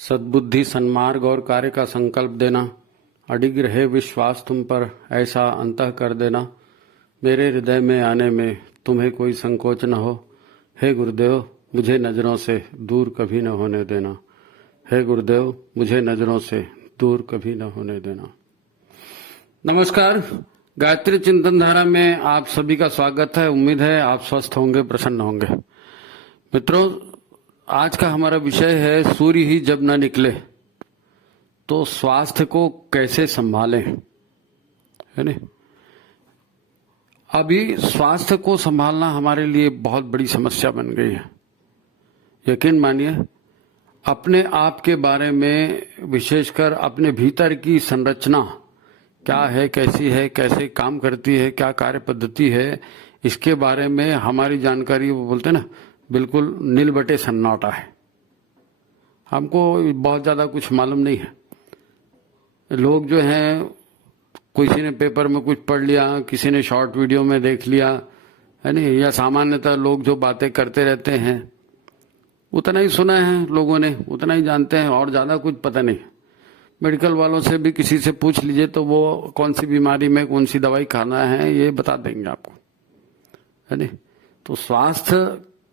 सद्बुद्धि, सन्मार्ग और कार्य का संकल्प देना, अडिग रहे विश्वास तुम पर, ऐसा अंतः कर देना। मेरे हृदय में आने में तुम्हें कोई संकोच न हो। हे गुरुदेव, मुझे नजरों से दूर कभी न होने देना। हे गुरुदेव, मुझे नजरों से दूर कभी न होने देना। नमस्कार, गायत्री चिंतन धारा में आप सभी का स्वागत है। उम्मीद है आप स्वस्थ होंगे, प्रसन्न होंगे। मित्रों, आज का हमारा विषय है सूर्य ही जब न निकले तो स्वास्थ्य को कैसे संभालें, है नहीं। अभी स्वास्थ्य को संभालना हमारे लिए बहुत बड़ी समस्या बन गई है। यकीन मानिए, अपने आप के बारे में, विशेषकर अपने भीतर की संरचना क्या है, कैसी है, कैसे काम करती है, क्या कार्य पद्धति है, इसके बारे में हमारी जानकारी, वो बोलते हैं ना, बिल्कुल नील बटे सन्नाटा है। हमको बहुत ज्यादा कुछ मालूम नहीं है। लोग जो हैं, किसी ने पेपर में कुछ पढ़ लिया, किसी ने शॉर्ट वीडियो में देख लिया, है नहीं, या सामान्यतः लोग जो बातें करते रहते हैं उतना ही सुना है लोगों ने, उतना ही जानते हैं और ज्यादा कुछ पता नहीं। मेडिकल वालों से भी किसी से पूछ लीजिए तो वो कौन सी बीमारी में कौन सी दवाई खाना है ये बता देंगे आपको, है नहीं। तो स्वास्थ्य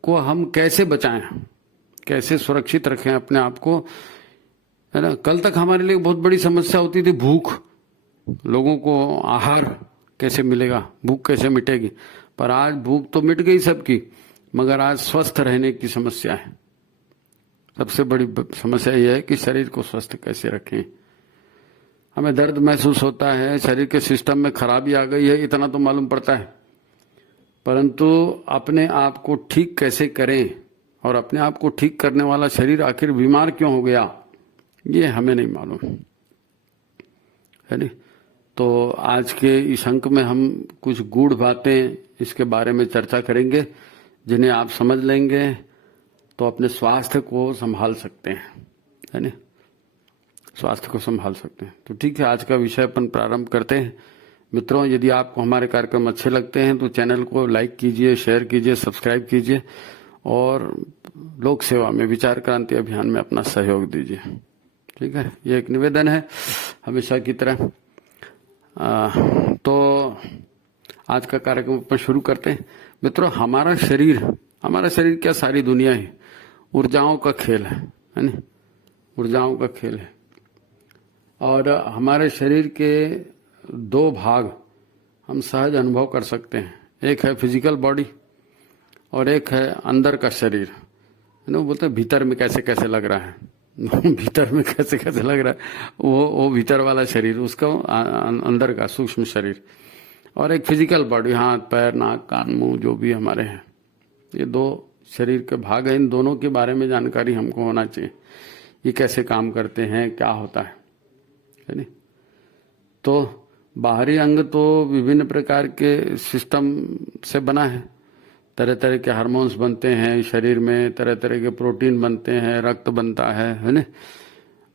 को हम कैसे बचाएं, कैसे सुरक्षित रखें अपने आप को, है ना। कल तक हमारे लिए बहुत बड़ी समस्या होती थी भूख। लोगों को आहार कैसे मिलेगा, भूख कैसे मिटेगी। पर आज भूख तो मिट गई सबकी, मगर आज स्वस्थ रहने की समस्या है। सबसे बड़ी समस्या यह है कि शरीर को स्वस्थ कैसे रखें। हमें दर्द महसूस होता है, शरीर के सिस्टम में खराबी आ गई है, इतना तो मालूम पड़ता है, परंतु अपने आप को ठीक कैसे करें और अपने आप को ठीक करने वाला शरीर आखिर बीमार क्यों हो गया, ये हमें नहीं मालूम, है नहीं। तो आज के इस अंक में हम कुछ गूढ़ बातें इसके बारे में चर्चा करेंगे, जिन्हें आप समझ लेंगे तो अपने स्वास्थ्य को संभाल सकते हैं, है नहीं, स्वास्थ्य को संभाल सकते हैं। तो ठीक है, आज का विषय अपन प्रारंभ करते हैं। मित्रों, यदि आपको हमारे कार्यक्रम अच्छे लगते हैं तो चैनल को लाइक कीजिए, शेयर कीजिए, सब्सक्राइब कीजिए और लोक सेवा में विचार क्रांति अभियान में अपना सहयोग दीजिए। ठीक है, ये एक निवेदन है हमेशा की तरह। तो आज का कार्यक्रम अपन शुरू करते हैं। मित्रों, हमारा शरीर क्या, सारी दुनिया है, ऊर्जाओं का खेल है ना, ऊर्जाओं का खेल है। और हमारे शरीर के दो भाग हम सहज अनुभव कर सकते हैं। एक है फिजिकल बॉडी और एक है अंदर का शरीर, है ना। बोलते हैं भीतर में कैसे कैसे लग रहा है भीतर में कैसे कैसे लग रहा है, वो भीतर वाला शरीर, उसका अंदर का सूक्ष्म शरीर। और एक फिजिकल बॉडी, हाथ पैर नाक कान मुंह जो भी हमारे हैं, ये दो शरीर के भाग हैं। इन दोनों के बारे में जानकारी हमको होना चाहिए, ये कैसे काम करते हैं, क्या होता है नहीं। तो बाहरी अंग तो विभिन्न प्रकार के सिस्टम से बना है। तरह तरह के हार्मोन्स बनते हैं शरीर में, तरह तरह के प्रोटीन बनते हैं, रक्त बनता है ना।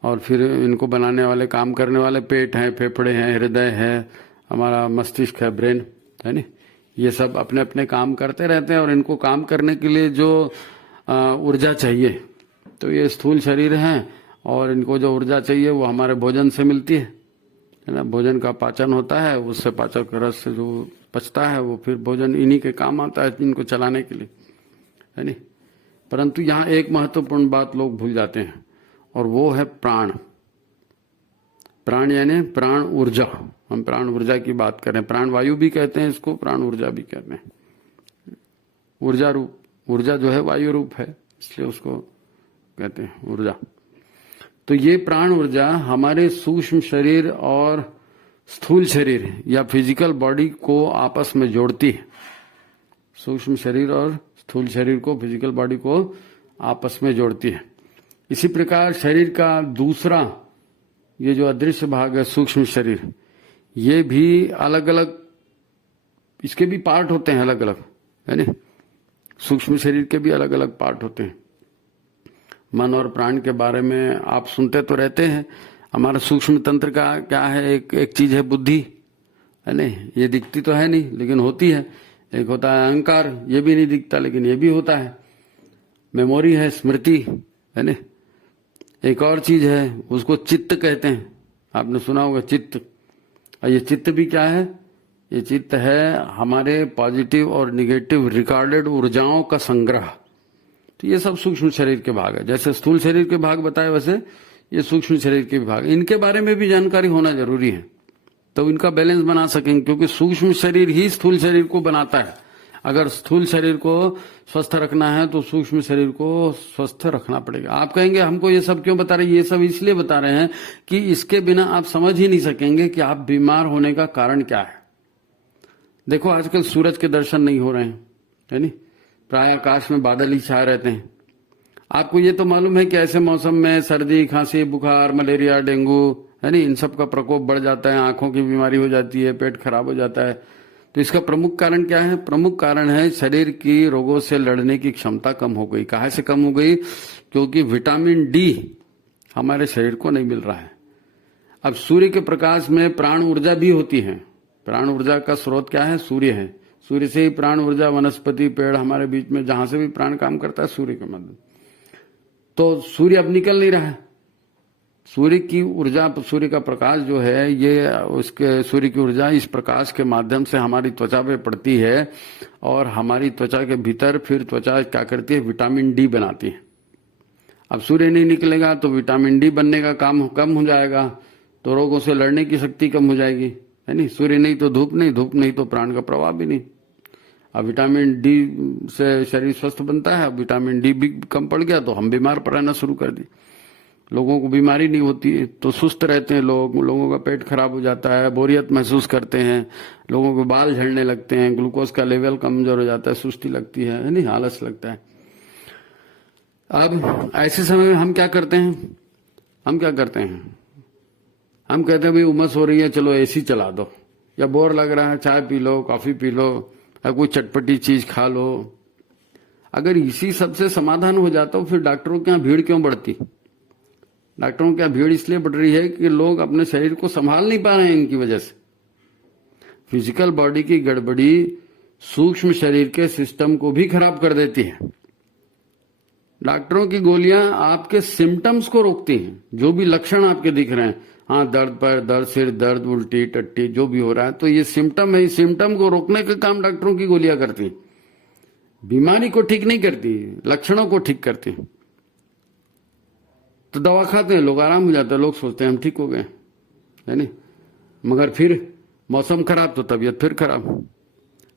और फिर इनको बनाने वाले, काम करने वाले पेट हैं, फेफड़े हैं, हृदय है, हमारा मस्तिष्क है, ब्रेन, है नहीं। ये सब अपने अपने काम करते रहते हैं और इनको काम करने के लिए जो ऊर्जा चाहिए, तो ये स्थूल शरीर हैं और इनको जो ऊर्जा चाहिए वो हमारे भोजन से मिलती है ना। भोजन का पाचन होता है, उससे पाचक रस से जो पचता है वो फिर भोजन इन्हीं के काम आता है, इनको चलाने के लिए, है नहीं। परंतु यहाँ एक महत्वपूर्ण बात लोग भूल जाते हैं और वो है प्राण। प्राण यानी प्राण ऊर्जा। हम प्राण ऊर्जा की बात करें, प्राण वायु भी कहते हैं इसको, प्राण ऊर्जा भी कहते हैं। ऊर्जा रूप, ऊर्जा जो है वायु रूप है, इसलिए उसको कहते हैं ऊर्जा। तो ये प्राण ऊर्जा हमारे सूक्ष्म शरीर और स्थूल शरीर या फिजिकल बॉडी को आपस में जोड़ती है। सूक्ष्म शरीर और स्थूल शरीर को, फिजिकल बॉडी को आपस में जोड़ती है। इसी प्रकार शरीर का दूसरा, ये जो अदृश्य भाग है सूक्ष्म शरीर, ये भी अलग अलग, इसके भी पार्ट होते हैं अलग अलग, है नहीं। सूक्ष्म शरीर के भी अलग अलग पार्ट होते हैं। मन और प्राण के बारे में आप सुनते तो रहते हैं। हमारा सूक्ष्म तंत्र का क्या है, एक चीज है बुद्धि, है नहीं, ये दिखती तो है नहीं लेकिन होती है। एक होता है अहंकार, ये भी नहीं दिखता लेकिन ये भी होता है। मेमोरी है, स्मृति, है नहीं। एक और चीज है, उसको चित्त कहते हैं, आपने सुना होगा चित्त। और ये चित्त भी क्या है? ये चित्त है हमारे पॉजिटिव और निगेटिव रिकॉर्डेड ऊर्जाओं का संग्रह। तो ये सब सूक्ष्म शरीर के भाग है। जैसे स्थूल शरीर के भाग बताए, वैसे ये सूक्ष्म शरीर के भाग, इनके बारे में भी जानकारी होना जरूरी है, तो इनका बैलेंस बना सकेंगे, क्योंकि सूक्ष्म शरीर ही स्थूल शरीर को बनाता है। अगर स्थूल शरीर को स्वस्थ रखना है तो सूक्ष्म शरीर को स्वस्थ रखना पड़ेगा। आप कहेंगे हमको ये सब क्यों बता रहे हैं? ये सब इसलिए बता रहे हैं कि इसके बिना आप समझ ही नहीं सकेंगे कि आप बीमार होने का कारण क्या है। देखो आजकल सूरज के दर्शन नहीं हो रहे हैं, है नहीं, प्राय आकाश में बादल ही छाए रहते हैं। आपको ये तो मालूम है कि ऐसे मौसम में सर्दी, खांसी, बुखार, मलेरिया, डेंगू, है नहीं, इन सब का प्रकोप बढ़ जाता है, आंखों की बीमारी हो जाती है, पेट खराब हो जाता है। तो इसका प्रमुख कारण क्या है? प्रमुख कारण है शरीर की रोगों से लड़ने की क्षमता कम हो गई। कहाँ से कम हो गई? क्योंकि विटामिन डी हमारे शरीर को नहीं मिल रहा है। अब सूर्य के प्रकाश में प्राण ऊर्जा भी होती है। प्राण ऊर्जा का स्रोत क्या है? सूर्य है। सूर्य से ही प्राण ऊर्जा, वनस्पति, पेड़, हमारे बीच में जहां से भी प्राण काम करता है सूर्य के माध्यम। तो सूर्य अब निकल नहीं रहा है। सूर्य की ऊर्जा, सूर्य का प्रकाश जो है, ये उसके सूर्य की ऊर्जा इस प्रकाश के माध्यम से हमारी त्वचा पे पड़ती है, और हमारी त्वचा के भीतर फिर त्वचा क्या करती है? विटामिन डी बनाती है। अब सूर्य नहीं निकलेगा तो विटामिन डी बनने का काम कम हो जाएगा, तो रोगों से लड़ने की शक्ति कम हो जाएगी, है नहीं। सूर्य नहीं तो धूप नहीं, धूप नहीं तो प्राण का प्रवाह भी नहीं। अब विटामिन डी से शरीर स्वस्थ बनता है। अब विटामिन डी भी कम पड़ गया तो हम बीमार पड़ना शुरू कर दी। लोगों को बीमारी नहीं होती है तो सुस्त रहते हैं लोगों का पेट खराब हो जाता है, बोरियत महसूस करते हैं, लोगों के बाल झड़ने लगते हैं, ग्लूकोज का लेवल कमजोर हो जाता है, सुस्ती लगती है नहीं, आलस लगता है। अब ऐसे समय में हम क्या करते हैं? हम कहते हैं भाई उमस हो रही है, चलो एसी चला दो, या बोर लग रहा है, चाय P low, coffee P low, या कोई चटपटी चीज खा लो। अगर इसी सबसे समाधान हो जाता हो, फिर डॉक्टरों के यहाँ भीड़ क्यों बढ़ती? डॉक्टरों की भीड़ इसलिए बढ़ रही है कि लोग अपने शरीर को संभाल नहीं पा रहे हैं इनकी वजह से। फिजिकल बॉडी की गड़बड़ी सूक्ष्म शरीर के सिस्टम को भी खराब कर देती है। डॉक्टरों की गोलियां आपके सिम्टम्स को रोकती हैं, जो भी लक्षण आपके दिख रहे हैं, हाँ दर्द, पैर दर्द, सिर दर्द, उल्टी टट्टी, जो भी हो रहा है, तो ये सिम्टम है। इस सिम्टम को रोकने का काम डॉक्टरों की गोलियां करती हैं। बीमारी को ठीक नहीं करती, लक्षणों को ठीक करती। तो दवा खाते हैं लोग, आराम हो जाता है, लोग सोचते हैं हम ठीक हो गए, है नहीं। मगर फिर मौसम खराब तो तबीयत फिर खराब।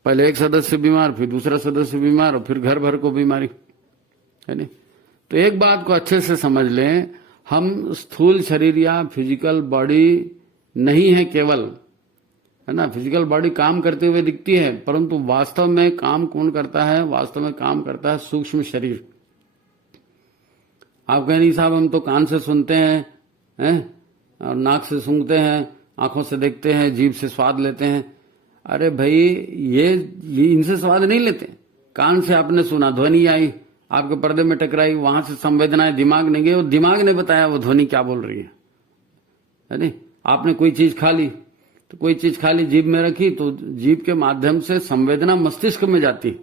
पहले एक सदस्य बीमार, फिर दूसरा सदस्य बीमार, और फिर घर भर को बीमारी, है नहीं। तो एक बात को अच्छे से समझ लें, हम स्थूल शरीर या फिजिकल बॉडी नहीं है केवल, है ना। फिजिकल बॉडी काम करते हुए दिखती है, परंतु वास्तव में काम कौन करता है? वास्तव में काम करता है सूक्ष्म शरीर। आप कहें नहीं साहब हम तो कान से सुनते हैं, और नाक से सूंघते हैं, आंखों से देखते हैं, जीभ से स्वाद लेते हैं। अरे भाई ये इनसे स्वाद नहीं लेते। कान से आपने सुना, ध्वनि आई, आपके पर्दे में टकराई, वहां से संवेदनाएं दिमाग ने गई, और दिमाग ने बताया वो ध्वनि क्या बोल रही है नहीं। आपने कोई चीज खा ली, तो कोई चीज खा ली, जीभ में रखी, तो जीभ के माध्यम से संवेदना मस्तिष्क में जाती है,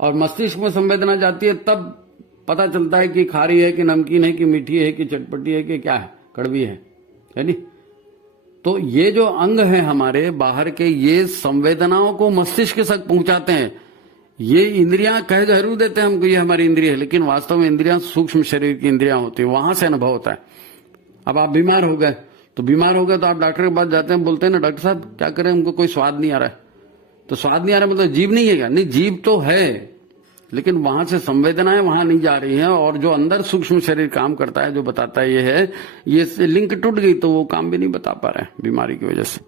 और मस्तिष्क में संवेदना जाती है, तब पता चलता है कि खारी है कि नमकीन है कि मीठी है कि चटपटी है कि क्या है, कड़वी है नहीं। तो ये जो अंग है हमारे बाहर के, ये संवेदनाओं को मस्तिष्क तक पहुंचाते हैं। ये इंद्रियां कह जरूर देते हैं हमको ये हमारी इंद्रिय है, लेकिन वास्तव में इंद्रियां सूक्ष्म शरीर की इंद्रियां होती है, वहां से अनुभव होता है। अब आप बीमार हो गए, तो आप डॉक्टर के पास जाते हैं, बोलते हैं ना डॉक्टर साहब क्या करें, हमको कोई स्वाद नहीं आ रहा है। तो स्वाद नहीं आ रहा मतलब जीभ नहीं है क्या? नहीं, जीभ तो है, लेकिन वहां से संवेदनाएं वहां नहीं जा रही हैं, और जो अंदर सूक्ष्म शरीर काम करता है, जो बताता है, ये है, ये लिंक टूट गई तो वो काम भी नहीं बता पा रहा है बीमारी की वजह से,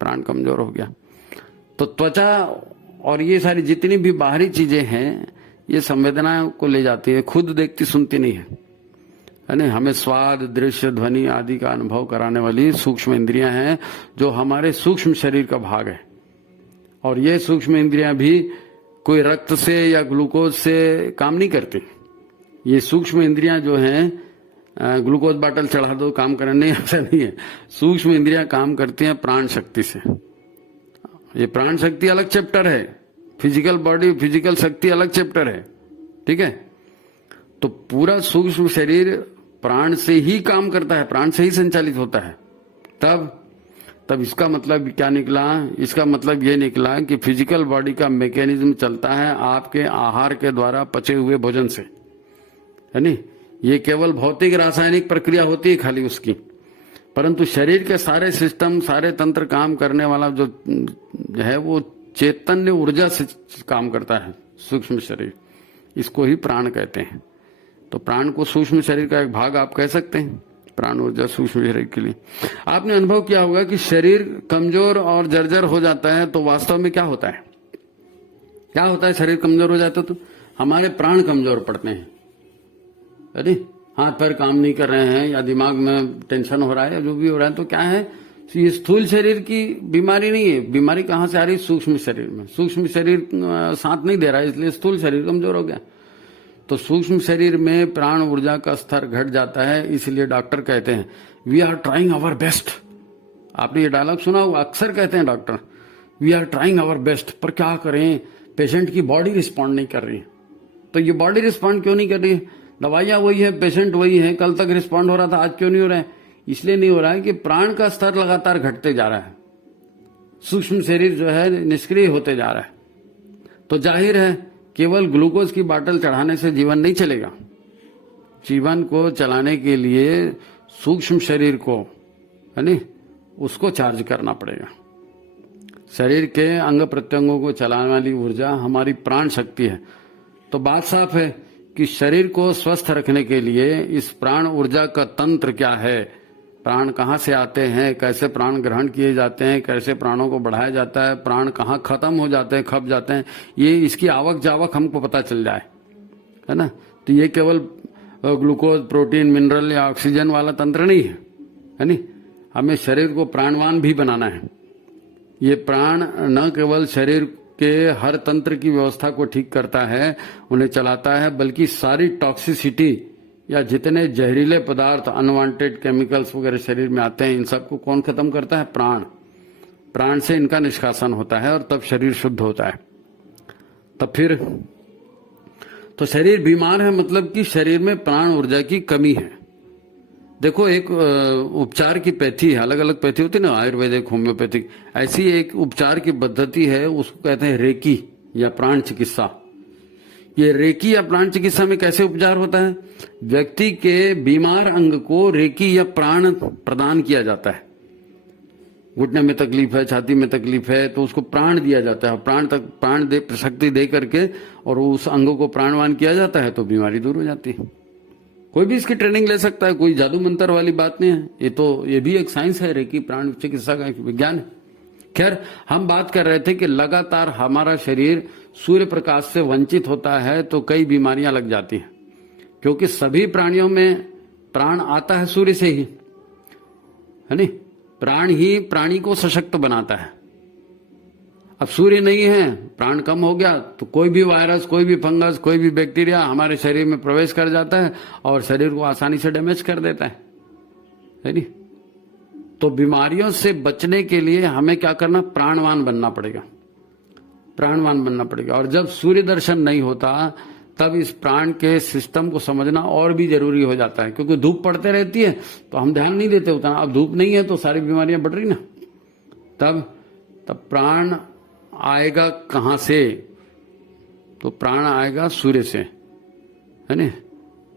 प्राण कमजोर हो गया। तो त्वचा और ये सारी जितनी भी बाहरी चीजें हैं, ये संवेदनाओं को ले जाती है, खुद देखती सुनती नहीं है नहीं। हमें स्वाद, दृश्य, ध्वनि आदि का अनुभव कराने वाली सूक्ष्म इंद्रियां हैं, जो हमारे सूक्ष्म शरीर का भाग है। और ये सूक्ष्म इंद्रियां भी कोई रक्त से या ग्लूकोज से काम नहीं करती। ये सूक्ष्म इंद्रियां जो हैं ग्लूकोज बाटल चढ़ा दो काम करने, नहीं, ऐसा नहीं है। सूक्ष्म इंद्रियां काम करती हैं प्राण शक्ति से। ये प्राण शक्ति अलग चैप्टर है, फिजिकल बॉडी, फिजिकल शक्ति अलग चैप्टर है, ठीक है। तो पूरा सूक्ष्म शरीर प्राण से ही काम करता है, प्राण से ही संचालित होता है। तब इसका मतलब क्या निकला? इसका मतलब ये निकला कि फिजिकल बॉडी का मैकेनिज्म चलता है आपके आहार के द्वारा पचे हुए भोजन से, है नहीं? ये केवल भौतिक रासायनिक प्रक्रिया होती है खाली उसकी, परंतु शरीर के सारे सिस्टम, सारे तंत्र काम करने वाला जो है वो चैतन्य ऊर्जा से काम करता है, सूक्ष्म शरीर। इसको ही प्राण कहते हैं। तो प्राण को सूक्ष्म शरीर का एक भाग आप कह सकते हैं, प्राण ऊर्जा सूक्ष्म शरीर के लिए। आपने अनुभव किया होगा कि शरीर कमजोर और जर्जर हो जाता है तो वास्तव में क्या होता है? क्या होता है? शरीर कमजोर हो जाता तो हमारे प्राण कमजोर पड़ते हैं। अरे हाथ पैर काम नहीं कर रहे हैं या दिमाग में टेंशन हो रहा है या जो भी हो रहा है, तो क्या है? ये स्थूल शरीर की बीमारी नहीं है। बीमारी कहां से आ रही? सूक्ष्म शरीर में। सूक्ष्म शरीर साथ नहीं दे रहा है, इसलिए स्थूल शरीर कमजोर हो गया। तो सूक्ष्म शरीर में प्राण ऊर्जा का स्तर घट जाता है, इसलिए डॉक्टर कहते हैं we are trying our best. आपने ये डायलॉग सुना होगा, अक्सर कहते हैं doctor we are trying our best, पर क्या करें, पेशेंट की बॉडी रिस्पॉन्ड नहीं कर रही है। तो ये बॉडी रिस्पॉन्ड क्यों नहीं कर रही है? दवाइयां वही है, पेशेंट वही है, कल तक रिस्पॉन्ड हो रहा था, आज क्यों नहीं हो रहा है? इसलिए नहीं हो रहा है कि प्राण का स्तर लगातार घटते जा रहा है, सूक्ष्म शरीर जो है निष्क्रिय होते जा रहा है। तो जाहिर है केवल ग्लूकोज की बाटल चढ़ाने से जीवन नहीं चलेगा। जीवन को चलाने के लिए सूक्ष्म शरीर को, है नहीं, उसको चार्ज करना पड़ेगा। शरीर के अंग प्रत्यंगों को चलाने वाली ऊर्जा हमारी प्राण शक्ति है। तो बात साफ है कि शरीर को स्वस्थ रखने के लिए इस प्राण ऊर्जा का तंत्र क्या है, प्राण कहाँ से आते हैं, कैसे प्राण ग्रहण किए जाते हैं, कैसे प्राणों को बढ़ाया जाता है, प्राण कहाँ खत्म हो जाते हैं, खप जाते हैं, ये इसकी आवक जावक हमको पता चल जाए, है ना। तो ये केवल ग्लूकोज, प्रोटीन, मिनरल या ऑक्सीजन वाला तंत्र नहीं है नहीं। हमें शरीर को प्राणवान भी बनाना है। ये प्राण न केवल शरीर के हर तंत्र की व्यवस्था को ठीक करता है, उन्हें चलाता है, बल्कि सारी टॉक्सिसिटी या जितने जहरीले पदार्थ, अनवांटेड केमिकल्स वगैरह शरीर में आते हैं, इन सबको कौन खत्म करता है? प्राण। प्राण से इनका निष्कासन होता है और तब शरीर शुद्ध होता है। तब फिर तो शरीर बीमार है, मतलब कि शरीर में प्राण ऊर्जा की कमी है। देखो, एक उपचार की पैथी है, अलग अलग पैथी होती है ना, आयुर्वेदिक, होम्योपैथिक, ऐसी एक उपचार की पद्धति है, उसको कहते हैं रेकी या प्राण चिकित्सा। ये रेकी या प्राण चिकित्सा में कैसे उपचार होता है? व्यक्ति के बीमार अंग को रेकी या प्राण प्रदान किया जाता है। घुटने में तकलीफ है, छाती में तकलीफ है, तो उसको प्राण दिया जाता है। प्राण दे शक्ति दे करके और उस अंग को प्राणवान किया जाता है, तो बीमारी दूर हो जाती है। कोई भी इसकी ट्रेनिंग ले सकता है, कोई जादू मंत्र वाली बात नहीं है। ये भी एक साइंस है, रेकी प्राण चिकित्सा का एक विज्ञान है। खैर, हम बात कर रहे थे कि लगातार हमारा शरीर सूर्य प्रकाश से वंचित होता है तो कई बीमारियां लग जाती हैं, क्योंकि सभी प्राणियों में प्राण आता है सूर्य से ही, है नहीं। प्राण ही प्राणी को सशक्त बनाता है। अब सूर्य नहीं है, प्राण कम हो गया, तो कोई भी वायरस, कोई भी फंगस, कोई भी बैक्टीरिया हमारे शरीर में प्रवेश कर जाता है और शरीर को आसानी से डैमेज कर देता है नहीं। तो बीमारियों से बचने के लिए हमें क्या करना? प्राणवान बनना पड़ेगा, प्राणवान बनना पड़ेगा। और जब सूर्य दर्शन नहीं होता, तब इस प्राण के सिस्टम को समझना और भी जरूरी हो जाता है, क्योंकि धूप पड़ते रहती है तो हम ध्यान नहीं देते उतना। अब धूप नहीं है तो सारी बीमारियां बढ़ रही ना। तब प्राण आएगा कहां से? तो प्राण आएगा सूर्य से, है ना।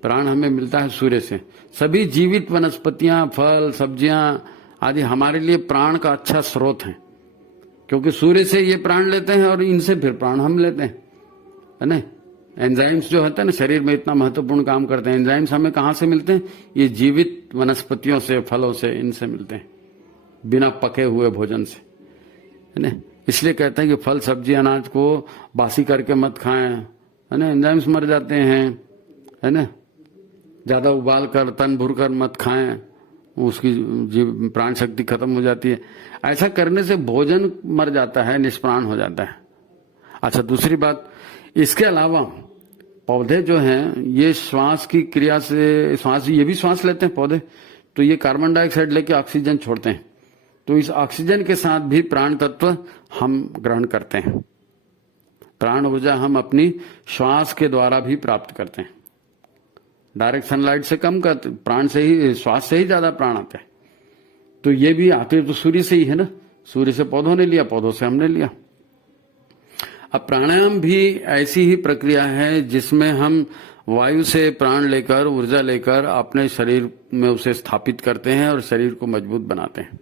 प्राण हमें मिलता है सूर्य से। सभी जीवित वनस्पतियां, फल, सब्जियां आदि हमारे लिए प्राण का अच्छा स्रोत है, क्योंकि सूर्य से ये प्राण लेते हैं और इनसे फिर प्राण हम लेते हैं, है ना। एंजाइम्स जो होते हैं ना, शरीर में इतना महत्वपूर्ण काम करते हैं। एंजाइम्स हमें कहां से मिलते हैं? ये जीवित वनस्पतियों से, फलों से, इनसे मिलते हैं, बिना पके हुए भोजन से, है ना। इसलिए कहते हैं कि फल, सब्जी, अनाज को बासी करके मत खाएं, है ना, एंजाइम्स मर जाते हैं, है ना। ज्यादा उबाल कर, तन भूर कर मत खाएं, उसकी प्राण शक्ति खत्म हो जाती है। ऐसा करने से भोजन मर जाता है, निष्प्राण हो जाता है। अच्छा, दूसरी बात, इसके अलावा पौधे जो हैं, ये श्वास की क्रिया से ये भी श्वास लेते हैं पौधे, तो ये कार्बन डाइऑक्साइड लेके ऑक्सीजन छोड़ते हैं। तो इस ऑक्सीजन के साथ भी प्राण तत्व हम ग्रहण करते हैं। प्राण ऊर्जा हम अपनी श्वास के द्वारा भी प्राप्त करते हैं। डायरेक्ट सनलाइट से कम करते, प्राण से ही, श्वास से ही ज्यादा प्राण आते हैं। तो ये भी आते तो सूर्य से ही है ना, सूर्य से पौधों ने लिया, पौधों से हमने लिया। अब प्राणायाम भी ऐसी ही प्रक्रिया है जिसमें हम वायु से प्राण लेकर, ऊर्जा लेकर अपने शरीर में उसे स्थापित करते हैं और शरीर को मजबूत बनाते हैं।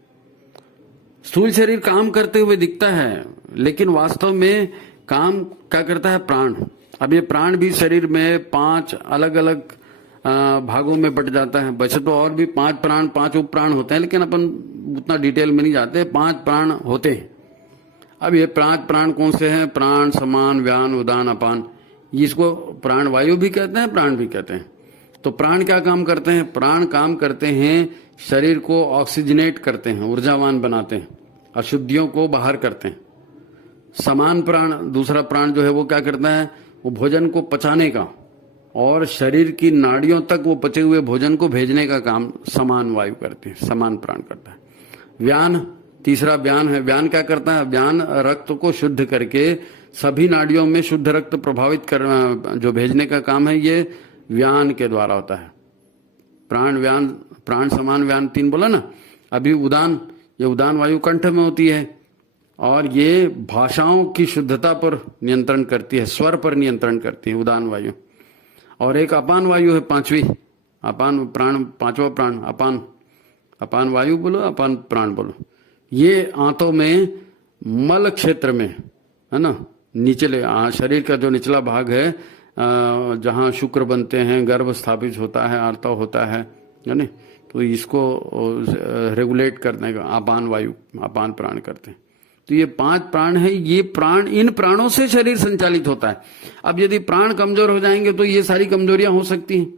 स्थूल शरीर काम करते हुए दिखता है, लेकिन वास्तव में काम क्या करता है? प्राण। अब ये प्राण भी शरीर में 5 अलग अलग भागों में बट जाता है। वैसे तो और भी 5 प्राण, 5 उप प्राण होते हैं, लेकिन अपन उतना डिटेल में नहीं जाते। 5 प्राण होते हैं। अब ये 5 प्राण कौन से हैं? प्राण, समान, व्यान, उदान, अपान। इसको प्राण वायु भी कहते हैं, प्राण भी कहते हैं। तो प्राण क्या काम करते हैं? प्राण काम करते हैं शरीर को ऑक्सीजनेट करते हैं, ऊर्जावान बनाते हैं, अशुद्धियों को बाहर करते हैं। समान प्राण, दूसरा प्राण जो है वो क्या करता है? वो भोजन को पचाने का और शरीर की नाड़ियों तक वो पचे हुए भोजन को भेजने का काम समान वायु करती है, समान प्राण करता है। व्यान, तीसरा व्यान है। व्यान क्या करता है? व्यान रक्त को शुद्ध करके सभी नाड़ियों में शुद्ध रक्त प्रभावित कर जो भेजने का काम है, ये व्यान के द्वारा होता है। प्राण, व्यान, प्राण, समान, व्यान 3 बोला ना। अभी उदान, ये उदान वायु कंठ में होती है और ये भाषाओं की शुद्धता पर नियंत्रण करती है, स्वर पर नियंत्रण करती है उदान वायु। और एक अपान वायु है, 5वीं। अपान प्राण, 5वां प्राण अपान। अपान वायु बोलो, अपान प्राण बोलो। ये आंतों में मल क्षेत्र में है ना, निचले शरीर का जो निचला भाग है, जहां शुक्र बनते हैं, गर्भ स्थापित होता है, आर्तव होता है ना, तो इसको रेगुलेट करने का अपान वायु, अपान प्राण करते हैं। तो ये 5 प्राण है। ये प्राण, इन प्राणों से शरीर संचालित होता है। अब यदि प्राण कमजोर हो जाएंगे तो ये सारी कमजोरियां हो सकती हैं,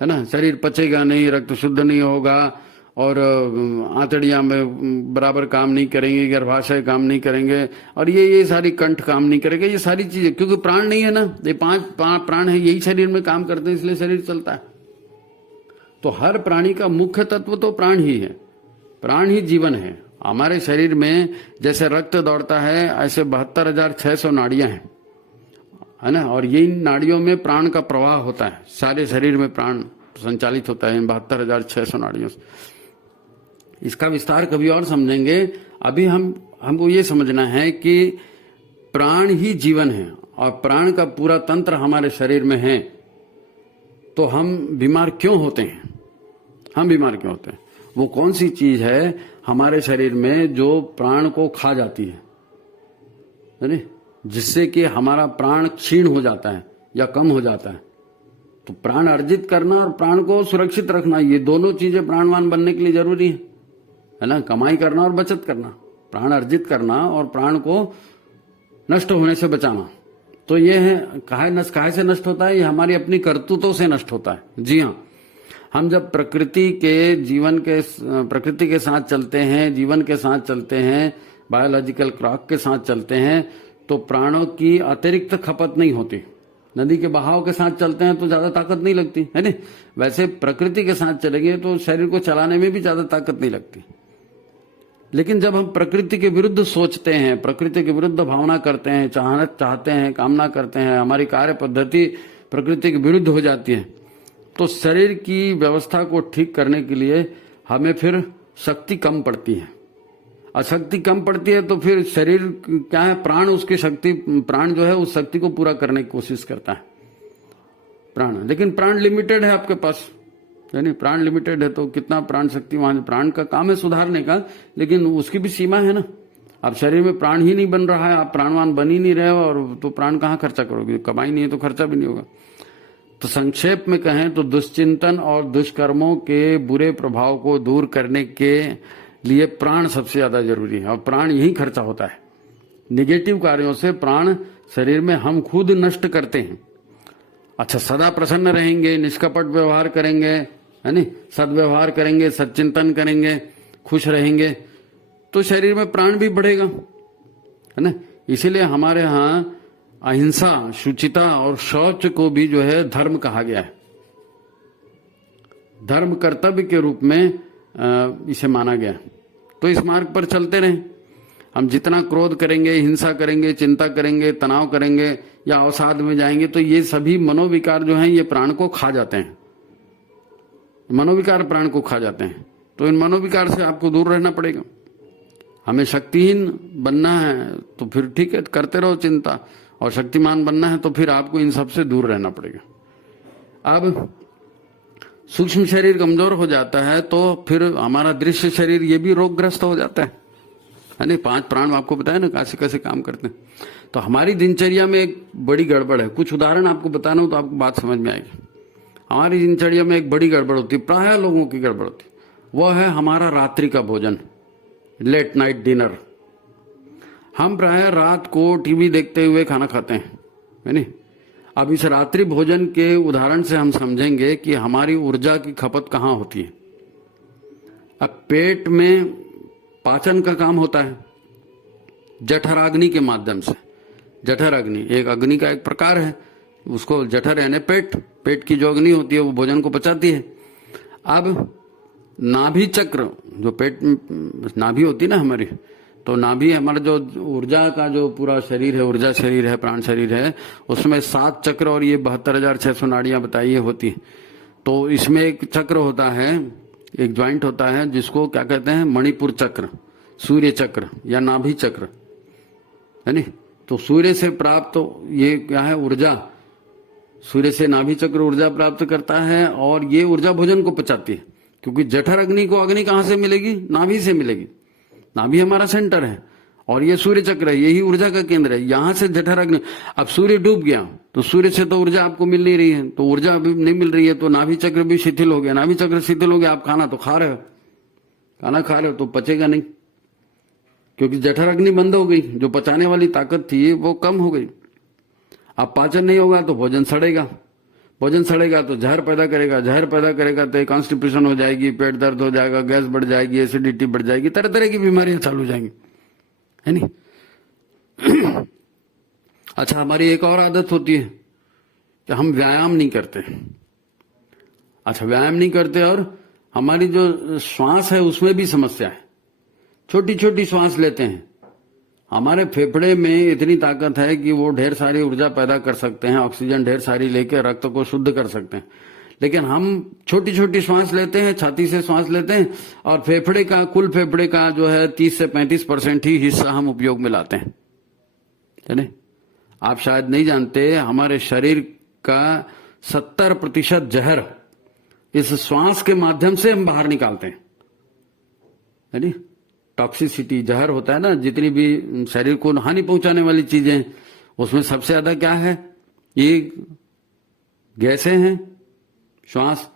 है ना। शरीर पचेगा नहीं, रक्त शुद्ध नहीं होगा और आंतड़ियां में बराबर काम नहीं करेंगी, गर्भाशय काम नहीं करेंगे और ये सारी कंठ काम नहीं करेगा। ये सारी चीजें, क्योंकि प्राण नहीं है ना, ये 5 प्राण है, यही शरीर में काम करते हैं, इसलिए शरीर चलता है। तो हर प्राणी का मुख्य तत्व तो प्राण ही है, प्राण ही जीवन है। हमारे शरीर में जैसे रक्त दौड़ता है, ऐसे 72,600 नाड़ियां हैं, है ना। और यही नाड़ियों में प्राण का प्रवाह होता है, सारे शरीर में प्राण संचालित होता है इन 72,600 नाड़ियों से। इसका विस्तार कभी और समझेंगे। अभी हमको ये समझना है कि प्राण ही जीवन है और प्राण का पूरा तंत्र हमारे शरीर में है। तो हम बीमार क्यों होते हैं? हम बीमार क्यों होते हैं? वो कौन सी चीज है हमारे शरीर में जो प्राण को खा जाती है, जिससे कि हमारा प्राण क्षीण हो जाता है या कम हो जाता है? तो प्राण अर्जित करना और प्राण को सुरक्षित रखना, ये दोनों चीजें प्राणवान बनने के लिए जरूरी है ना। कमाई करना और बचत करना, प्राण अर्जित करना और प्राण को नष्ट होने से बचाना। तो ये है, काहे से नष्ट होता है? ये हमारी अपनी करतूतों से नष्ट होता है। जी हाँ, हम जब प्रकृति के साथ चलते हैं, जीवन के साथ चलते हैं, बायोलॉजिकल क्लॉक के साथ चलते हैं, तो प्राणों की अतिरिक्त खपत नहीं होती। नदी के बहाव के साथ चलते हैं तो ज्यादा ताकत नहीं लगती है ना। वैसे प्रकृति के साथ चलेंगे तो शरीर को चलाने में भी ज्यादा ताकत नहीं लगती। लेकिन जब हम प्रकृति के विरुद्ध सोचते हैं, प्रकृति के विरुद्ध भावना करते हैं, चाहते हैं, कामना करते हैं, हमारी कार्य पद्धति प्रकृति के विरुद्ध हो जाती है, तो शरीर की व्यवस्था को ठीक करने के लिए हमें फिर शक्ति कम पड़ती है। और शक्ति कम पड़ती है तो फिर शरीर क्या है? प्राण उसकी शक्ति, प्राण जो है उस शक्ति को पूरा करने की कोशिश करता है प्राण। लेकिन प्राण लिमिटेड है आपके पास, यानी प्राण लिमिटेड है तो कितना प्राण शक्ति वहां, प्राण का काम है सुधारने का, लेकिन उसकी भी सीमा है ना। अब शरीर में प्राण ही नहीं बन रहा है, आप प्राणवान बन ही नहीं रहे हो, और तो प्राण कहाँ खर्चा करोगे? कमाई नहीं है तो खर्चा भी नहीं होगा। तो संक्षेप में कहें तो दुष्चिंतन और दुष्कर्मों के बुरे प्रभाव को दूर करने के लिए प्राण सबसे ज्यादा जरूरी है, और प्राण यही खर्चा होता है। निगेटिव कार्यों से प्राण शरीर में हम खुद नष्ट करते हैं। अच्छा, सदा प्रसन्न रहेंगे, निष्कपट व्यवहार करेंगे, है नी, सदव्यवहार करेंगे, सच्चिंतन करेंगे, खुश रहेंगे, तो शरीर में प्राण भी बढ़ेगा, है ना। इसीलिए हमारे यहाँ अहिंसा, शुचिता और शौच को भी जो है धर्म कहा गया है। धर्म कर्तव्य के रूप में इसे माना गया। तो इस मार्ग पर चलते रहें। हम जितना क्रोध करेंगे, हिंसा करेंगे, चिंता करेंगे, तनाव करेंगे या अवसाद में जाएंगे, तो ये सभी मनोविकार जो हैं ये प्राण को खा जाते हैं। मनोविकार प्राण को खा जाते हैं। तो इन मनोविकार से आपको दूर रहना पड़ेगा। हमें शक्तिहीन बनना है तो फिर ठीक है, करते रहो चिंता, और शक्तिमान बनना है तो फिर आपको इन सब से दूर रहना पड़ेगा। अब सूक्ष्म शरीर कमजोर हो जाता है तो फिर हमारा दृश्य शरीर ये भी रोगग्रस्त हो जाता है नहीं। 5 प्राण आपको बताया ना कैसे कैसे काम करते हैं। तो हमारी दिनचर्या में एक बड़ी गड़बड़ है। कुछ उदाहरण आपको बताना हो तो आपको बात समझ में आएगी। हमारी दिनचर्या में एक बड़ी गड़बड़ होती है, प्रायः लोगों की गड़बड़ होती है, वो है हमारा रात्रि का भोजन, लेट नाइट डिनर। हम प्रायः रात को टीवी देखते हुए खाना खाते हैं, है नहीं। अब इस रात्रि भोजन के उदाहरण से हम समझेंगे कि हमारी ऊर्जा की खपत कहाँ होती है। अब पेट में पाचन का काम होता है जठराग्नि के माध्यम से। जठराग्नि एक अग्नि का एक प्रकार है, उसको जठर यानी पेट की जो अग्नि होती है वो भोजन को पचाती है। अब नाभि चक्र, जो पेट नाभि होती है ना हमारी, तो नाभि हमारा जो ऊर्जा का जो पूरा शरीर है, ऊर्जा शरीर है, प्राण शरीर है, उसमें 7 चक्र और ये 72,600 नाड़ियां बताइए होती है। तो इसमें एक चक्र होता है, एक ज्वाइंट होता है जिसको क्या कहते हैं, मणिपुर चक्र, सूर्य चक्र या नाभि चक्र, है नहीं। तो सूर्य से प्राप्त ये क्या है, ऊर्जा। सूर्य से नाभि चक्र ऊर्जा प्राप्त करता है और ये ऊर्जा भोजन को पचाती है। क्योंकि जठर अग्नि को अग्नि कहां से मिलेगी, नाभि से मिलेगी। नाभि हमारा सेंटर है और ये सूर्य चक्र है, यही ऊर्जा का केंद्र है। यहां से जठर अग्नि, अब सूर्य डूब गया तो सूर्य से तो ऊर्जा आपको मिल नहीं रही है, तो ऊर्जा अभी नहीं मिल रही है तो नाभि चक्र भी शिथिल हो गया। नाभि चक्र शिथिल हो गया, आप खाना तो खा रहे हो, खाना खा रहे हो तो पचेगा नहीं, क्योंकि जठर अग्नि बंद हो गई, जो पचाने वाली ताकत थी वो कम हो गई। अब पाचन नहीं होगा तो भोजन सड़ेगा, भोजन सड़ेगा तो जहर पैदा करेगा, जहर पैदा करेगा तो कॉन्स्टिपेशन हो जाएगी, पेट दर्द हो जाएगा, गैस बढ़ जाएगी, एसिडिटी बढ़ जाएगी, तरह तरह की बीमारियां चालू हो जाएंगी, है नहीं। अच्छा, हमारी एक और आदत होती है कि हम व्यायाम नहीं करते। अच्छा, व्यायाम नहीं करते और हमारी जो श्वास है उसमें भी समस्या है। छोटी छोटी श्वास लेते हैं। हमारे फेफड़े में इतनी ताकत है कि वो ढेर सारी ऊर्जा पैदा कर सकते हैं, ऑक्सीजन ढेर सारी लेके रक्त को शुद्ध कर सकते हैं। लेकिन हम छोटी छोटी श्वास लेते हैं, छाती से श्वास लेते हैं और फेफड़े का, कुल फेफड़े का जो है 30 से 35% ही हिस्सा हम उपयोग में लाते हैं, है नहीं। आप शायद नहीं जानते, हमारे शरीर का 70% जहर इस श्वास के माध्यम से हम बाहर निकालते हैं, है नहीं। टॉक्सिसिटी, जहर होता है ना, जितनी भी शरीर को हानि पहुंचाने वाली चीजें, उसमें सबसे ज्यादा क्या है, ये गैसें हैं, श्वास,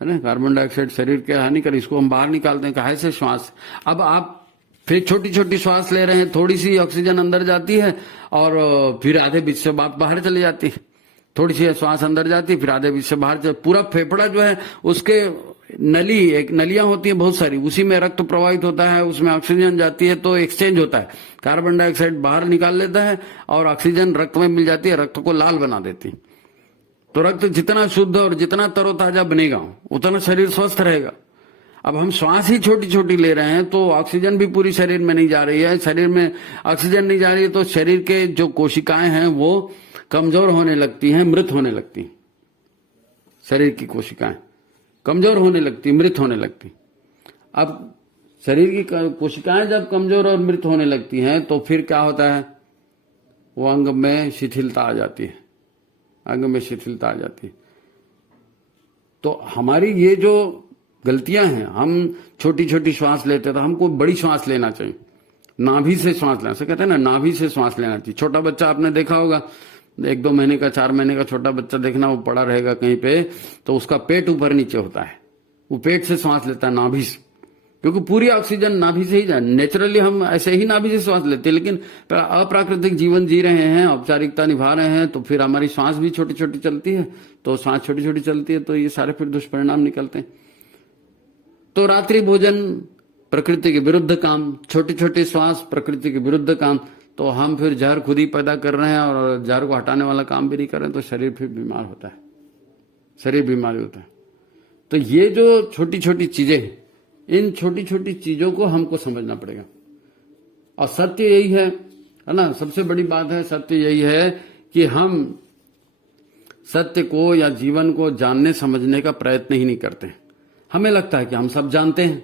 है ना। कार्बन डाइऑक्साइड शरीर के हानिकर, इसको हम बाहर निकालते हैं, कहाँ से, श्वास। अब आप फिर छोटी छोटी श्वास ले रहे हैं, थोड़ी सी ऑक्सीजन अंदर जाती है और फिर आधे बीच से बाहर चली जाती है। थोड़ी सी श्वास अंदर जाती है, फिर आधे बीच से बाहर, पूरा फेफड़ा जो है उसके नली, एक नलियां होती है बहुत सारी, उसी में रक्त प्रवाहित होता है, उसमें ऑक्सीजन जाती है तो एक्सचेंज होता है। कार्बन डाइऑक्साइड बाहर निकाल लेता है और ऑक्सीजन रक्त में मिल जाती है, रक्त को लाल बना देती है। तो रक्त जितना शुद्ध और जितना तरोताजा बनेगा उतना शरीर स्वस्थ रहेगा। अब हम श्वास ही छोटी छोटी ले रहे हैं तो ऑक्सीजन भी पूरी शरीर में नहीं जा रही है। शरीर में ऑक्सीजन नहीं जा रही है तो शरीर के जो कोशिकाएं हैं वो कमजोर होने लगती हैं, मृत होने लगती हैं। शरीर की कोशिकाएं कमजोर होने लगती, मृत होने लगती। अब शरीर की कोशिकाएं जब कमजोर और मृत होने लगती हैं तो फिर क्या होता है, वो अंग में शिथिलता आ जाती है, अंग में शिथिलता आ जाती है। तो हमारी ये जो गलतियां हैं, हम छोटी छोटी श्वास लेते हैं तो हमको बड़ी श्वास लेना चाहिए, नाभि से श्वास लेना, से कहते हैं ना, नाभि से श्वास लेना चाहिए। छोटा बच्चा आपने देखा होगा, 1-2 महीने का, 4 महीने का छोटा बच्चा देखना, वो पड़ा रहेगा कहीं पे तो उसका पेट ऊपर नीचे होता है, वो पेट से श्वास लेता है, नाभि से, क्योंकि पूरी ऑक्सीजन नाभि से ही जाए। नेचुरली हम ऐसे ही नाभि से श्वास लेते हैं, लेकिन अप्राकृतिक जीवन जी रहे हैं, औपचारिकता निभा रहे हैं, तो फिर हमारी श्वास भी छोटी छोटी चलती है। तो श्वास छोटी छोटी चलती है तो ये सारे फिर दुष्परिणाम निकलते हैं। तो रात्रि भोजन प्रकृति के विरुद्ध काम, छोटी छोटी श्वास प्रकृति के विरुद्ध काम, तो हम फिर जहर खुद ही पैदा कर रहे हैं और जहर को हटाने वाला काम भी नहीं कर रहे हैं, तो शरीर फिर बीमार होता है, शरीर बीमारी होता है। तो ये जो छोटी छोटी चीजें, इन छोटी छोटी चीजों को हमको समझना पड़ेगा। और सत्य यही है ना, सबसे बड़ी बात है, सत्य यही है कि हम सत्य को या जीवन को जानने समझने का प्रयत्न ही नहीं करते। हमें लगता है कि हम सब जानते हैं,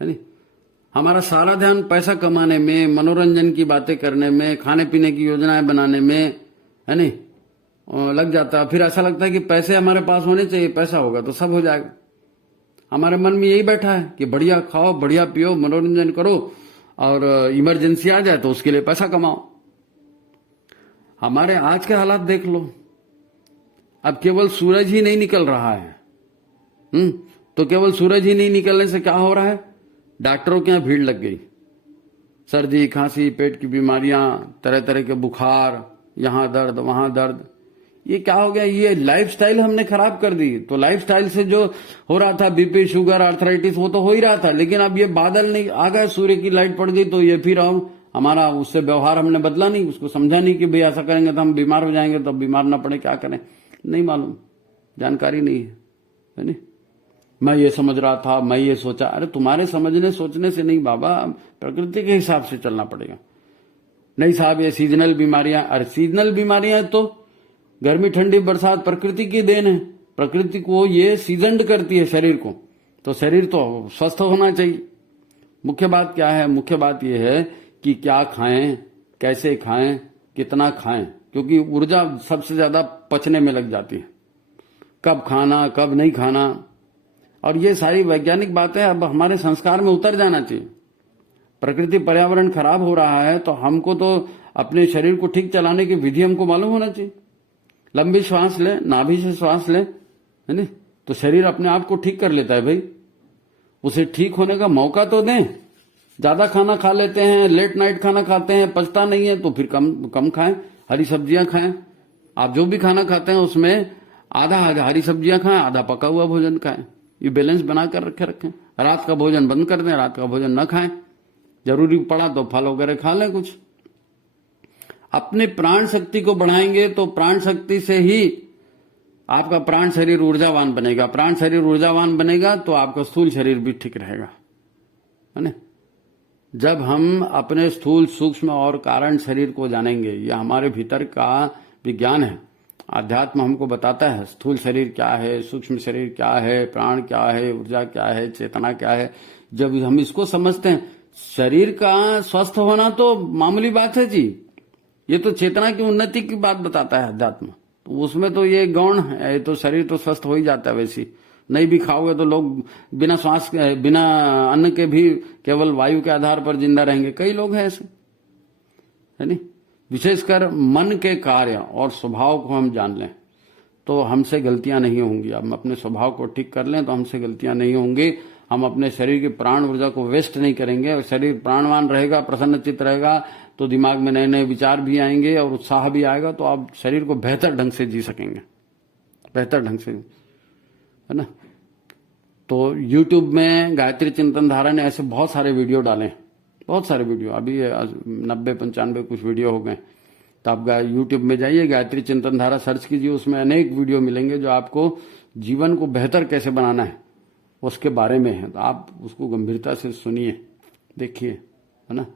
है नहीं? हमारा सारा ध्यान पैसा कमाने में, मनोरंजन की बातें करने में, खाने पीने की योजनाएं बनाने में, है नहीं, लग जाता है। फिर ऐसा लगता है कि पैसे हमारे पास होने चाहिए, पैसा होगा तो सब हो जाएगा। हमारे मन में यही बैठा है कि बढ़िया खाओ, बढ़िया पियो, मनोरंजन करो, और इमरजेंसी आ जाए तो उसके लिए पैसा कमाओ। हमारे आज के हालात देख लो, अब केवल सूरज ही नहीं निकल रहा है। तो केवल सूरज ही नहीं निकलने से क्या हो रहा है? डॉक्टरों के यहाँ भीड़ लग गई। सर्दी, खांसी, पेट की बीमारियां, तरह तरह के बुखार, यहां दर्द, वहां दर्द। ये क्या हो गया? ये लाइफस्टाइल हमने खराब कर दी। तो लाइफस्टाइल से जो हो रहा था, बीपी, शुगर, आर्थराइटिस, वो तो हो ही रहा था, लेकिन अब ये बादल नहीं आ गए, सूर्य की लाइट पड़ गई, तो ये फिर हमारा उससे व्यवहार हमने बदला नहीं, उसको समझा नहीं कि भाई ऐसा करेंगे तो हम बीमार हो जाएंगे, तो बीमार ना पड़े, क्या करें, नहीं मालूम, जानकारी नहीं है नहीं? मैं ये समझ रहा था, मैं ये सोचा। अरे तुम्हारे समझने सोचने से नहीं बाबा, प्रकृति के हिसाब से चलना पड़ेगा। नहीं साहब, ये सीजनल बीमारियां, अरे सीजनल बीमारियां तो गर्मी, ठंडी, बरसात प्रकृति की देन है। प्रकृति को ये सीजनड करती है शरीर को, तो शरीर तो स्वस्थ होना चाहिए। मुख्य बात क्या है? मुख्य बात यह है कि क्या खाएं, कैसे खाएं, कितना खाएं, क्योंकि ऊर्जा सबसे ज्यादा पचने में लग जाती है। कब खाना, कब नहीं खाना, और ये सारी वैज्ञानिक बातें अब हमारे संस्कार में उतर जाना चाहिए। प्रकृति, पर्यावरण खराब हो रहा है, तो हमको तो अपने शरीर को ठीक चलाने की विधि हमको मालूम होना चाहिए। लंबी श्वास ले, नाभि से श्वास ले, है नहीं, तो शरीर अपने आप को ठीक कर लेता है भाई। उसे ठीक होने का मौका तो दें। ज्यादा खाना खा लेते हैं, लेट नाइट खाना खाते हैं, पचता नहीं है, तो फिर कम खाएं, हरी सब्जियां खाएं। आप जो भी खाना खाते हैं उसमें आधा हरी सब्जियां खाएं, आधा पका हुआ भोजन खाएं। ये बैलेंस बना कर रखें। रात का भोजन बंद कर दें, रात का भोजन न खाएं। जरूरी पड़ा तो फल वगैरह खा लें कुछ। अपने प्राण शक्ति को बढ़ाएंगे तो प्राण शक्ति से ही आपका प्राण शरीर ऊर्जावान बनेगा। प्राण शरीर ऊर्जावान बनेगा तो आपका स्थूल शरीर भी ठीक रहेगा, है ना? जब हम अपने स्थूल, सूक्ष्म और कारण शरीर को जानेंगे, यह हमारे भीतर का विज्ञान है। आध्यात्म हमको बताता है स्थूल शरीर क्या है, सूक्ष्म शरीर क्या है, प्राण क्या है, ऊर्जा क्या है, चेतना क्या है। जब हम इसको समझते हैं, शरीर का स्वस्थ होना तो मामूली बात है जी, ये तो चेतना की उन्नति की बात बताता है अध्यात्म। तो उसमें तो ये गौण है, तो शरीर तो स्वस्थ हो ही जाता है। वैसे नहीं भी खाओगे तो लोग बिना श्वास, बिना अन्न के भी केवल वायु के आधार पर जिंदा रहेंगे। कई लोग हैं ऐसे, है नहीं? विशेषकर मन के कार्य और स्वभाव को हम जान लें तो हमसे गलतियां नहीं होंगी। हम अपने स्वभाव को ठीक कर लें तो हमसे गलतियां नहीं होंगी। हम अपने शरीर की प्राण ऊर्जा को वेस्ट नहीं करेंगे, और शरीर प्राणवान रहेगा, प्रसन्नचित्त रहेगा, तो दिमाग में नए नए विचार भी आएंगे और उत्साह भी आएगा। तो आप शरीर को बेहतर ढंग से जी सकेंगे, बेहतर ढंग से, है ना? तो YouTube में गायत्री चिंतन धारा ने ऐसे बहुत सारे वीडियो डाले, बहुत सारे वीडियो, अभी 90-95 कुछ वीडियो हो गए। तो आप YouTube में जाइए, गायत्री चिंतन धारा सर्च कीजिए, उसमें अनेक वीडियो मिलेंगे जो आपको जीवन को बेहतर कैसे बनाना है उसके बारे में है। तो आप उसको गंभीरता से सुनिए, देखिए, है ना?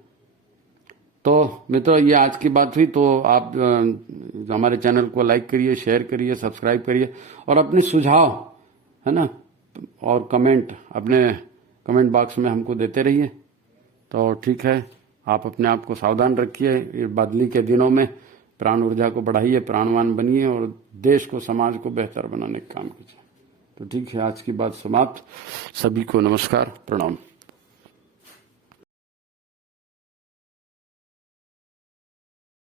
तो मित्रों, ये आज की बात हुई। तो आप हमारे चैनल को लाइक करिए, शेयर करिए, सब्सक्राइब करिए, और अपने सुझाव, है ना, और कमेंट अपने कमेंट बॉक्स में हमको देते रहिए। तो ठीक है, आप अपने आप को सावधान रखिए। ये बदली के दिनों में प्राण ऊर्जा को बढ़ाइए, प्राणवान बनिए, और देश को, समाज को बेहतर बनाने का काम कीजिए। तो ठीक है, आज की बात समाप्त। सभी को नमस्कार, प्रणाम।